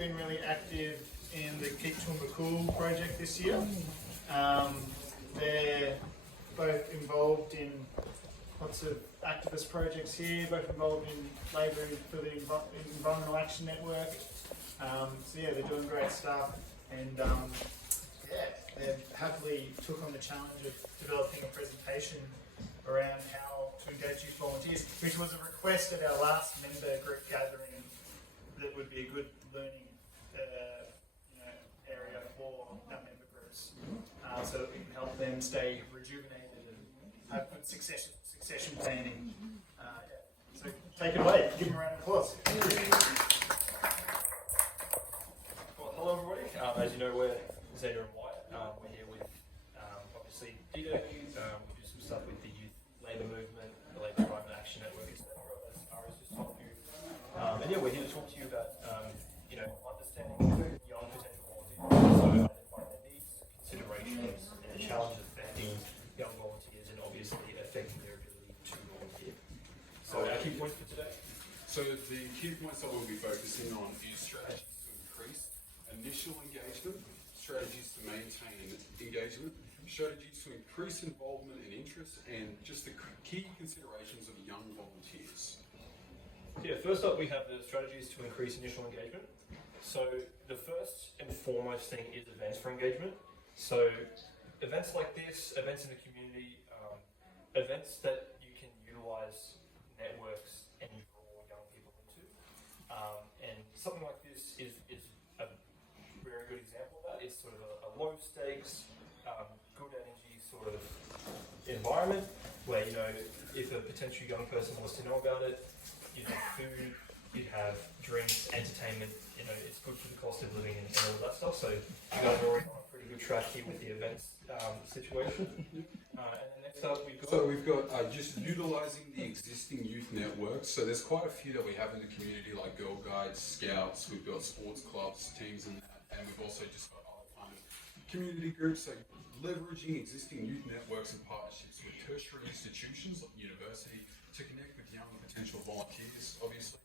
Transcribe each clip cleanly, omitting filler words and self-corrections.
been really active in the Keep Toowoomba Cool project this year. They're both involved in lots of activist projects here, both involved in labouring for the Environmental Action Network. So yeah, they're doing great stuff, and they happily took on the challenge of developing a presentation around how to engage youth volunteers, which was a request at our last member group gathering that would be a good learning area for our member groups, so that we can help them stay rejuvenated and have good succession planning. So take it away, give them a round of applause. Well, hello everybody. As you know, we're Zeta and Wyatt. We're here with obviously DDEC. We do some stuff with the youth labour movement, the Labour Environment Action Network, etc. As Ari's just talked to you. And yeah, we're here to talk to you about understanding young potential volunteers, so identifying their needs, considerations, and the challenges affecting young volunteers, and obviously affecting their ability to volunteer. So our key points for today. So the key points that we'll be focusing on is strategies to increase initial engagement, strategies to maintain engagement, strategies to increase involvement and interest, and just the key considerations of young volunteers. Yeah, first up we have the strategies to increase initial engagement. So the first and foremost thing is events for engagement. So events like this, events in the community, events that you can utilise networks and draw young people into. And something like this is a very good example of that. It's sort of a low stakes, good energy sort of environment where, if a potential young person wants to know about it, you'd have food, you'd have drinks, entertainment, it's good for the cost of living and all of that stuff. So you guys are already on a pretty good track here with the events situation. And then next up we've got just utilising the existing youth networks. So there's quite a few that we have in the community, like Girl Guides, Scouts, we've got sports clubs, teams and that, and we've also just got other kind of community groups. So leveraging existing youth networks and partnerships with tertiary institutions like university to connect with young potential volunteers, obviously.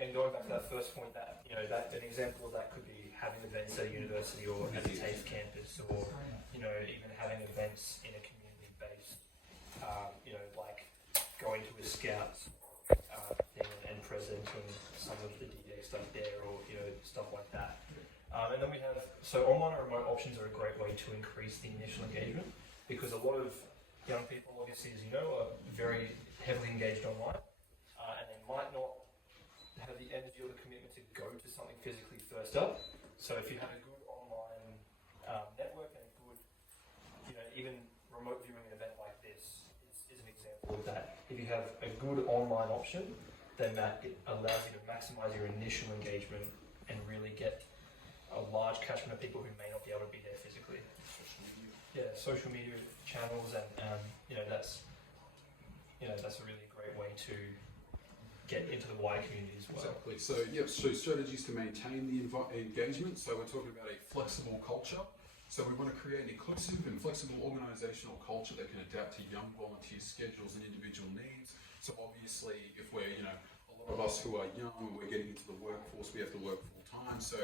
And going back to that first point, that an example of that could be having events at a university or at a TAFE campus, or even having events in a community-based, like going to a Scouts thing and presenting some of the DDEC stuff there, or stuff like that. And then we have online and remote options are a great way to increase the initial engagement, because a lot of young people, obviously, as you know, are very heavily engaged online, and they might not have the energy or the commitment to go to something physically first up. So if you have a good online network and a good, even remote viewing an event like this is an example of that. If you have a good online option, then it allows you to maximise your initial engagement and really get a large catchment of people who may not be able to be there physically. Social media channels, and that's a really great way to get into the wider community as well. Exactly. So strategies to maintain the engagement. So we're talking about a flexible culture. So we want to create an inclusive and flexible organisational culture that can adapt to young volunteer schedules and individual needs. So obviously, if we're, a lot of us who are young, we're getting into the workforce, we have to work full time. So,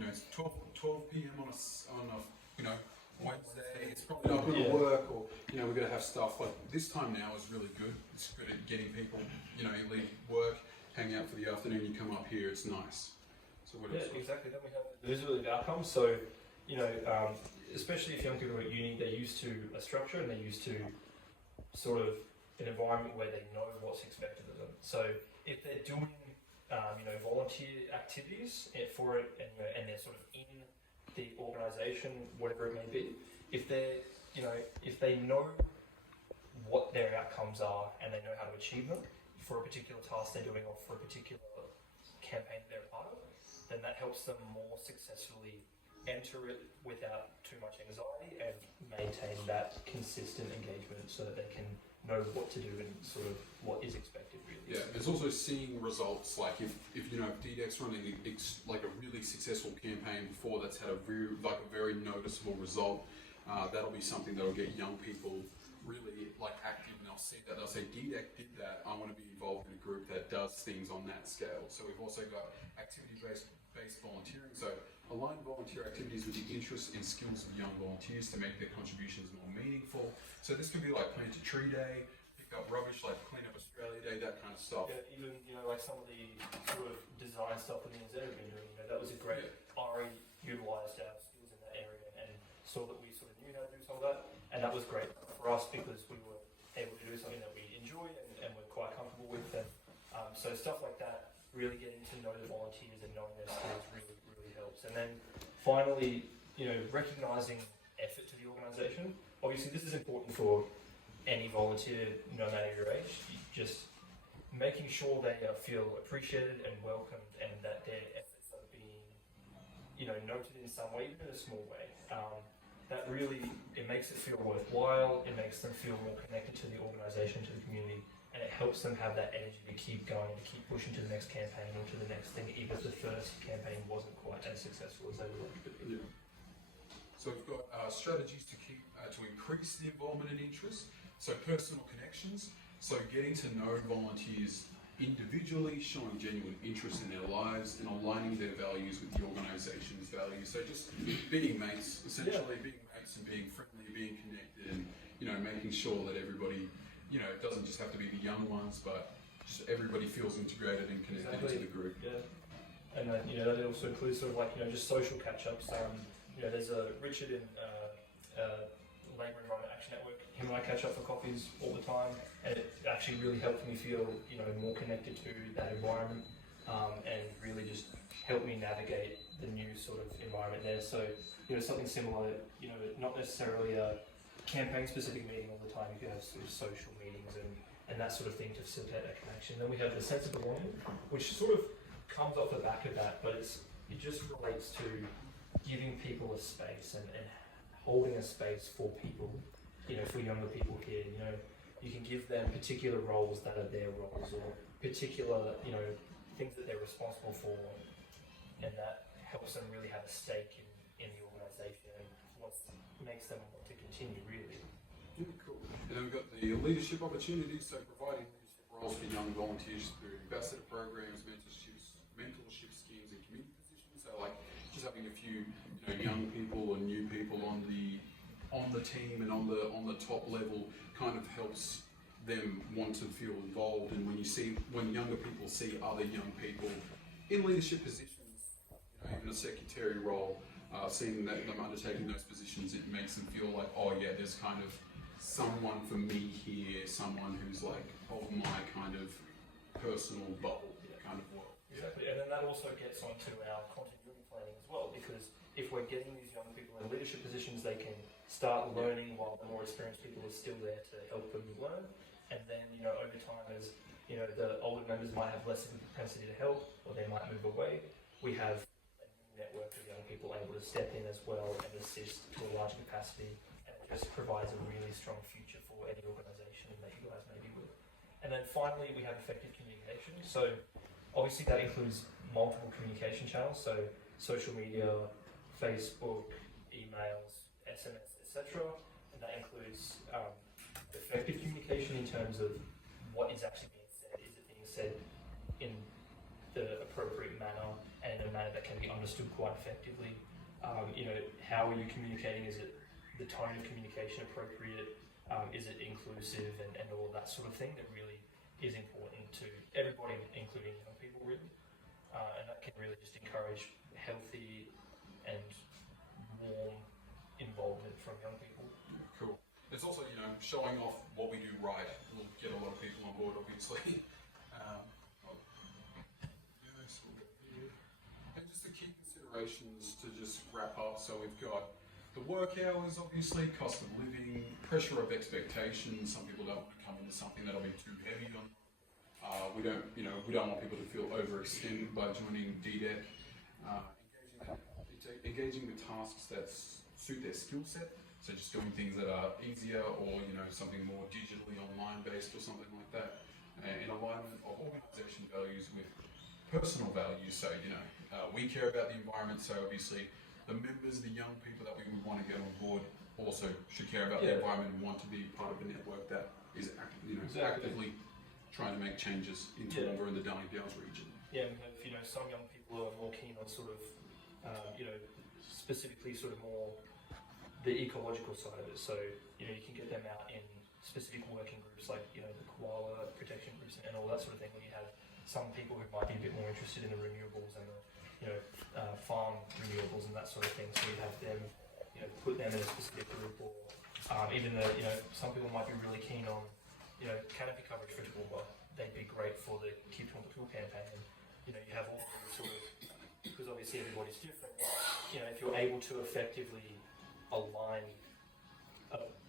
it's 12 p.m. on a Wednesday, it's probably not going to work, or we're going to have stuff like this time now is really good. It's good at getting people, you leave work, hang out for the afternoon, you come up here, it's nice. So what else? Exactly. Then we have the visibility of outcomes. So, especially if young people are at uni, they're used to a structure and they're used to sort of an environment where they know what's expected of them. So if they're doing, volunteer activities for it, and they're sort of in the organisation, whatever it may be, if they're, if they know what their outcomes are and they know how to achieve them for a particular task they're doing or for a particular campaign they're a part of, then that helps them more successfully enter it without too much anxiety and maintain that consistent engagement so that they can know what to do and sort of what is expected really. Yeah, there's also seeing results, like if DDEC's running like a really successful campaign before that's had a very noticeable result, that'll be something that'll get young people really active, and they'll see that, they'll say DDEC did that, I want to be involved in a group that does things on that scale. So we've also got activity-based align volunteer activities with the interests and skills of young volunteers to make their contributions more meaningful. So this could be like Plant a Tree Day, pick up rubbish like Clean Up Australia Day, that kind of stuff. Yeah, even, like some of the sort of design stuff that NZ have been doing, that was a great, already utilised our skills in that area and saw that we sort of knew how to do some of that, and that was great for us because we were able to do something that we enjoy and we're quite comfortable with. And so stuff like that, really getting to know the volunteers and knowing their skills really helps. And then finally, recognising effort to the organisation. Obviously, this is important for any volunteer, no matter your age. Just making sure they feel appreciated and welcomed, and that their efforts are being, noted in some way, even in a small way. That really, it makes it feel worthwhile. It makes them feel more connected to the organisation, to the community, and it helps them have that energy to keep going, to keep pushing to the next campaign or to the next thing, even if the first campaign wasn't quite as successful as they would like it to be. Yeah. So we've got strategies to increase the involvement and interest. So personal connections. So getting to know volunteers individually, showing genuine interest in their lives and aligning their values with the organisation's values. So just being mates, essentially, being mates and being friendly, being connected, and making sure that everybody, it doesn't just have to be the young ones, but just everybody feels integrated and connected into the group. Yeah. And then, that also includes sort of like, just social catch-ups. There's a Richard in Labour Environment Action Network. Him and I catch up for coffees all the time, and it actually really helped me feel, more connected to that environment, and really just helped me navigate the new sort of environment there. So, something similar, not necessarily a campaign-specific meeting all the time. You can have sort of social meetings and that sort of thing to facilitate that connection. Then we have the sense of belonging, which sort of comes off the back of that, but it just relates to giving people a space and holding a space for people, for younger people here. You can give them particular roles that are their roles, or particular, things that they're responsible for, and that helps them really have a stake in the organisation and what makes them want to continue, really. Yeah, cool. And then we've got the leadership opportunities, so providing leadership roles for young volunteers through ambassador programs, mentorship schemes and community positions. So like just having a few young people or new people on the team and on the top level kind of helps them want to feel involved. And when younger people see other young people in leadership positions, even a secretary role, seeing them undertaking those positions, it makes them feel like, oh yeah, there's kind of someone for me here, someone who's like of my kind of personal bubble kind of world. Exactly, and then that also gets onto our continuity planning as well, because if we're getting these young people in leadership positions, they can start learning while the more experienced people are still there to help them learn. And then, over time, as the older members might have less of a propensity to help, or they might move away, we have a new network of young people able to step in as well and assist to a large capacity, and it just provides a really strong future for any organisation that you guys may be with. And then finally, we have effective communication. So obviously that includes multiple communication channels, so social media, Facebook, emails, SMS, etc. And that includes effective communication in terms of what is actually being said. Is it being said in the appropriate manner and in a manner that can be understood quite effectively? How are you communicating? Is it the tone of communication appropriate? Is it inclusive and all of that sort of thing that really is important to everybody, including young people, really. And that can really just encourage healthy and warm involvement from young people. Cool. It's also, showing off what we do right will get a lot of people on board, obviously. And just the key considerations to just wrap up. So we've got the work hours, obviously, cost of living, pressure of expectations. Some people don't want to come into something that'll be too heavy on. We don't want people to feel overextended by joining DDEC. Engaging with tasks that suit their skill set. So just doing things that are easier, or something more digitally online based or something like that. In alignment of organisation values with personal values. So we care about the environment. So obviously, the members, the young people that we would want to get on board, also should care about the environment and want to be part of a network that is actively trying to make changes in Toowoomba and the Darling Downs region. Yeah, we have some young people who are more keen on sort of specifically sort of more the ecological side of it. So, you can get them out in specific working groups like, the koala protection groups and all that sort of thing, when you have some people who might be a bit more interested in the renewables and the, farm renewables and that sort of thing. So you have them, put them in a specific group, or even some people might be really keen on, canopy coverage for Toowoomba. They'd be great for the Keep Toowoomba Cool campaign. And, you have all these sort of, because obviously everybody's different, if you're able to effectively align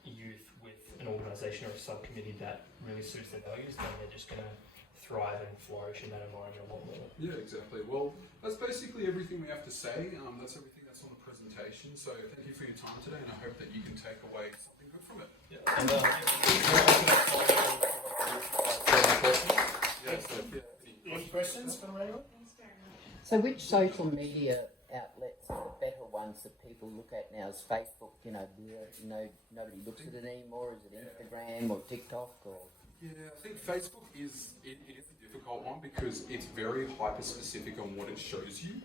youth with an organisation or a subcommittee that really suits their values, then they're just going to thrive and flourish in that environment a lot more. Yeah, exactly. Well, that's basically everything we have to say. That's everything that's on the presentation. So thank you for your time today, and I hope that you can take away something good from it. Yeah. And, Any questions from anyone? So which social media outlets are the better ones that people look at now? Is Facebook, nobody looks at it anymore? Is it Instagram or TikTok or? Yeah, I think Facebook is a difficult one because it's very hyper specific on what it shows you.